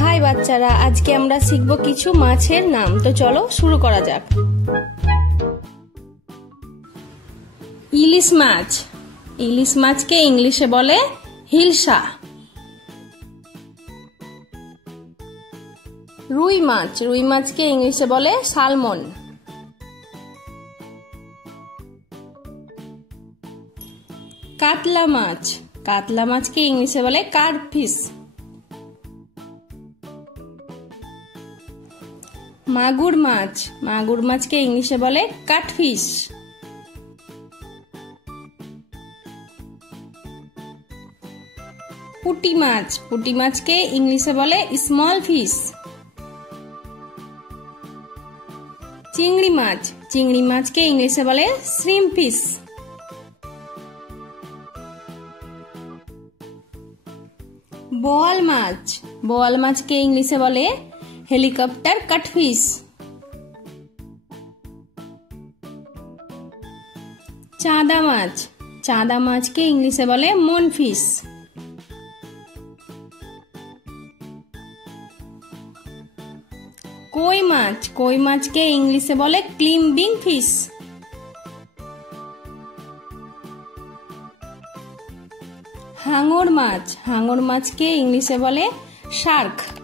High বাচ্চারা, আজকে আমরা শিখবো কিছু মাছের নাম। তো চলো শুরু করা যাক। ইলিশ মাছ। ইলিশ মাছকে ইংলিশে বলে হিলসা। রুই মাছ। রুই মাছকে ইংলিশে বলে সালমন। কাতলা মাছ। কাতলা মাছকে ইংলিশে বলে কার্পফিশ। মাগুর মাছ। মাগুর মাছকে ইংলিশে বলে কাটফিশ। পুঁটি মাছ। পুঁটি মাছকে ইংলিশে বলে স্মল ফিশ। চিংড়ি মাছ। চিংড়ি মাছকে ইংলিশে বলে শ্রিম্প ফিশ। বোয়াল মাছ। বোয়াল মাছকে ইংলিশে বলে হেলিকপ্টার কাটফিশ। চাঁদা মাছ। চাঁদা মাছকে ইংলিশে বলে মুনফিশ। কই মাছ। কই মাছকে ইংলিশে বলে ক্লিম্বিং ফিশ। হাঙর মাছ। হাঙর মাছকে ইংলিশে বলে শার্ক।